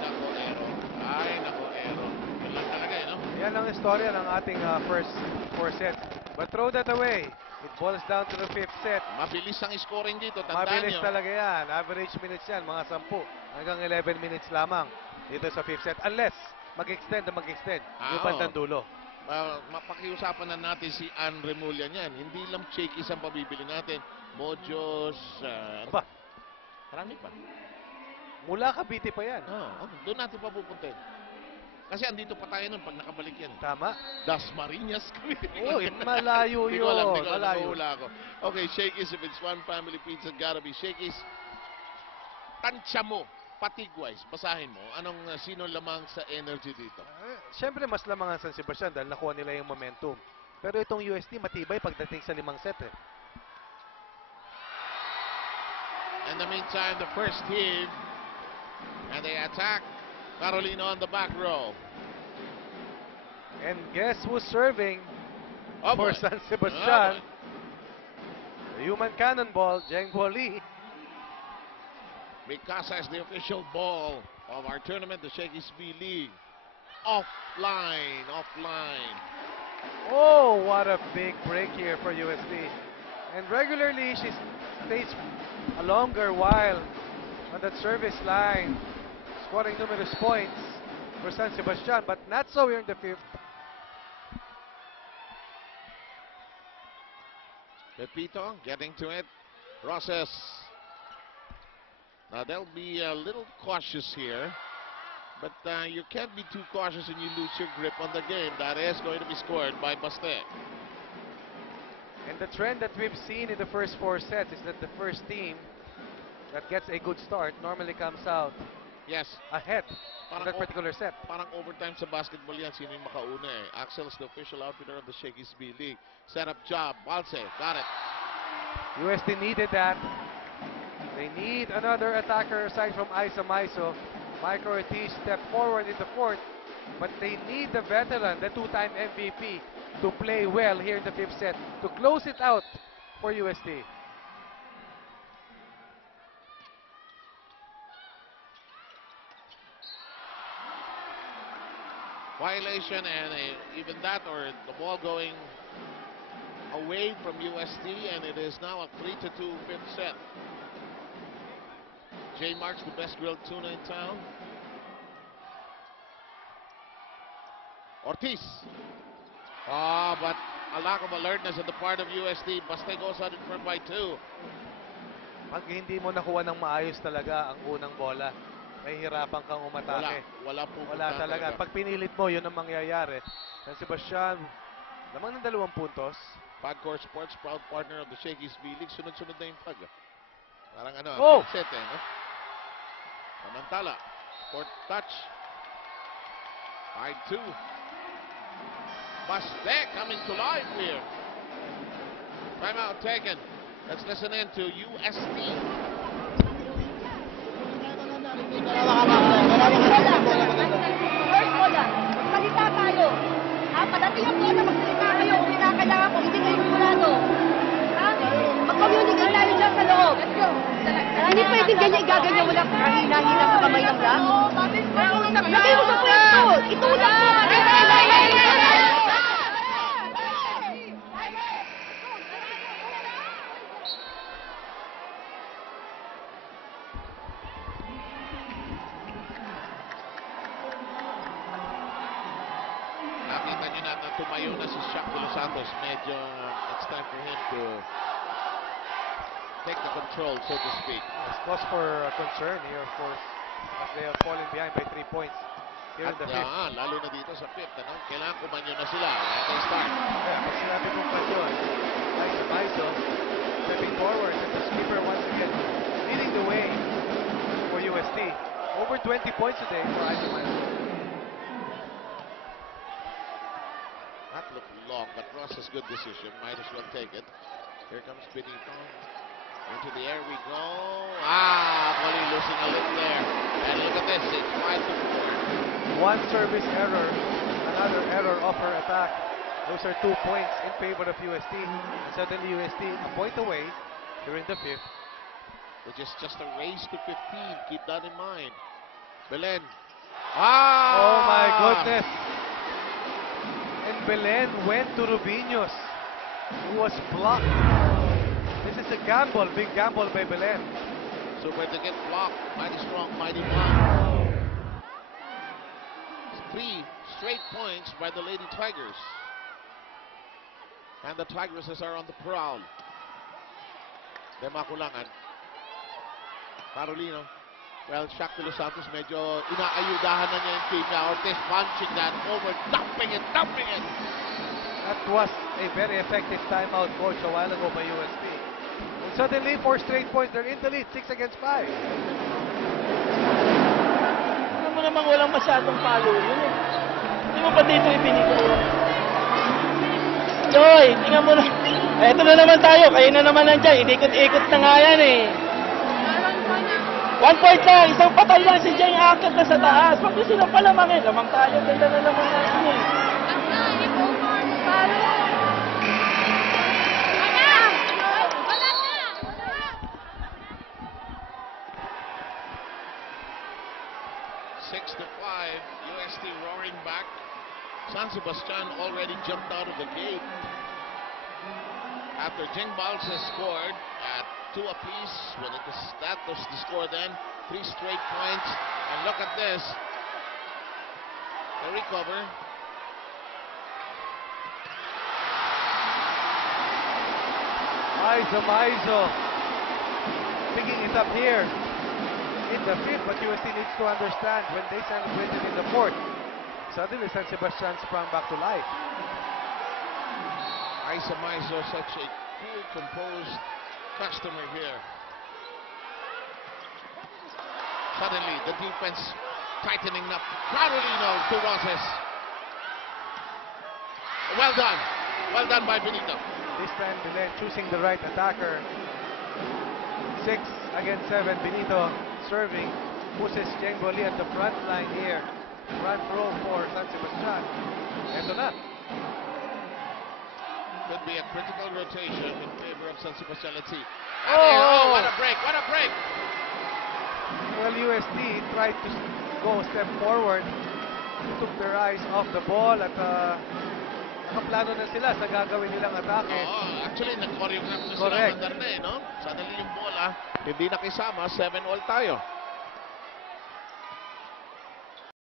nako, Aaron. Ay, nako, Aaron. Yun lang talaga, no? Yan ang istorya ng ating first 4 sets. But throw that away. It boils down to the 5th set. Mabilis ang scoring dito, tandaan Mabilis nyo. talaga yan. Average minutes yan, mga 10 hanggang 11 minutes lamang dito sa 5th set. Unless mag-extend na mag-extend yung bandang dulo. Mapakiusapan na natin si Ann Remulla niyan. Hindi lang shakies ang pabibili natin. Mojos, Aba, marami pa. mula Cavite pa yan. Doon natin papupuntin. Kasi andito pa tayo nun pag nakabalik yan. Tama. Dasmariñas kami. Uy, malayo Di yun. ko alam, Malayo. namahula ako. Okay, Shakey's, if it's one family pizza, gotta be Shakey's. Tansya mo, patigwise, basahin mo. Sino lamang sa energy dito? Siyempre, mas lamang ang San Sebastian dahil nakuha nila yung momentum. Pero itong UST, matibay pagdating sa 5 set eh. In the meantime, the first team, and they attack Carolina on the back row. And guess who's serving for San Oh, Sebastian? The human cannonball, Jengbo Lee. Mikasa is the official ball of our tournament, the Shakey's B League. Offline. Oh, what a big break here for UST. And regularly, she stays a longer while on that service line, scoring numerous points for San Sebastian, but not so here in the 5th. Pepito getting to it. Roses. Now they'll be a little cautious here, but you can't be too cautious when you lose your grip on the game. That is going to be scored by Baste. And the trend that we've seen in the first 4 sets is that the first team that gets a good start normally comes out ahead in that particular set. Parang overtime sa basketball yan. Sino yung makauna eh. Axel's the official outfitter of the Shakey's B League. Setup job. Balse. Got it. UST needed that. They need another attacker aside from Isa Maiso. Michael Ortiz stepped forward in the 4th, but they need the veteran, the 2-time MVP, to play well here in the 5th set to close it out for UST. Violation and even that, or the ball going away from UST, and it is now a 3-2 5th set. J Mark's the best grilled tuna in town. Ortiz. But a lack of alertness on the part of UST. Baste goes out in front by 2. Pag hindi mo nakuha ng maayos talaga ang unang bola, mahihirapan kang umatake. Wala talaga. Pag pinilit mo, yun ang mangyayari. San Sebastian, lamang ng 2 puntos. Pagcor Sports, proud partner of the Shakey's B League. Sunod-sunod na yung pag. Parang set eh, no? Samantala, court touch. 5-2. Baste coming to life here. Timeout taken. Let's listen in to UST. First ko lang, magsalita tayo. Padating ang bola, magsalita kayo kung kinakailangan ko, hindi kayo sigurado. Mag-communicate tayo dyan sa loob. Let's go. Hindi pwedeng ganyan gaganyan mo lang kahina-hina sa kamay lang lang. Lagay mo sa pwesto. Itulak mo. Nakita nyo na tumayo na si Shaq de los Santos. Medyo it's time for him to take the control, so to speak. It's cause for concern here, of course, as they are falling behind by 3 points here in the 5th. Lalo na dito sa 5th, kailangan kumanyo na sila. They start. Pag sinabi kong kanyon, Isa Maiso stepping forward and the skipper once again leading the way for UST. Over 20 points today for Isa Maiso. That looked long, but Ross's good decision. Might as well take it. Here comes Benito. Into the air we go. Molly losing a lip there. And look at this, it's 5-4. One service error, another error off her attack. Those are 2 points in favor of UST. And suddenly UST a point away here in the 5th. Which is just a race to 15. Keep that in mind. Belen Ah! Oh my goodness. And Belen went to Rubinos, who was blocked. This is a gamble, big gamble by Belen. Super to get blocked. Mighty strong, mighty one. 3 straight points by the Lady Tigers. And the Tigresses are on the prowl. Demakulangan. Carolino. Well, Shaq de Los Santos medyo inaayudahan na niya yung team niya. Ortiz punching that over, dumping it, dumping it. That was a very effective timeout coach a while ago by USP. And suddenly, 4 straight points. They're in the lead, 6 against 5. Alam mo namang walang masyadong palo yun eh. Hindi mo pa dito ibinigay. Joy, tingnan mo na. Eto na naman tayo, kayo na naman nandiyan. Inikot-ikot na nga yan eh. 1 point lang, isang patay lang si Jay akit na sa taas. Huwag nyo silang palamangin. Lamang tayo, ganda na naman natin eh. Six to 5, UST roaring back. San Sebastian already jumped out of the gate. After Jing Balz has scored at 2 apiece, when it was that was the score then, 3 straight points. And look at this. The recover. Maizo picking it up here in the fifth, but UST needs to understand when they celebrated in the fourth, suddenly San Sebastian sprang back to life. Isa Maizo, such a cool, composed customer here. Suddenly, the defense tightening up. Carolino to Roses. Well done. Well done by Benito. This time, Belen choosing the right attacker. 6 against 7. Benito serving. Pushes Jengoli at the front line here. Front row for San Sebastian. Ito na. Could be a critical rotation in favor of San Sebastian. Let's see. Oh! What a break! What a break! Well, UST tried to go a step forward. Took their eyes off the ball at nakaplano na sila sa gagawin nilang atake. Actually, nag-choreograph na sila. Correct. Mandar na no? Suddenly yung bola, hindi nakisama. 7-all tayo.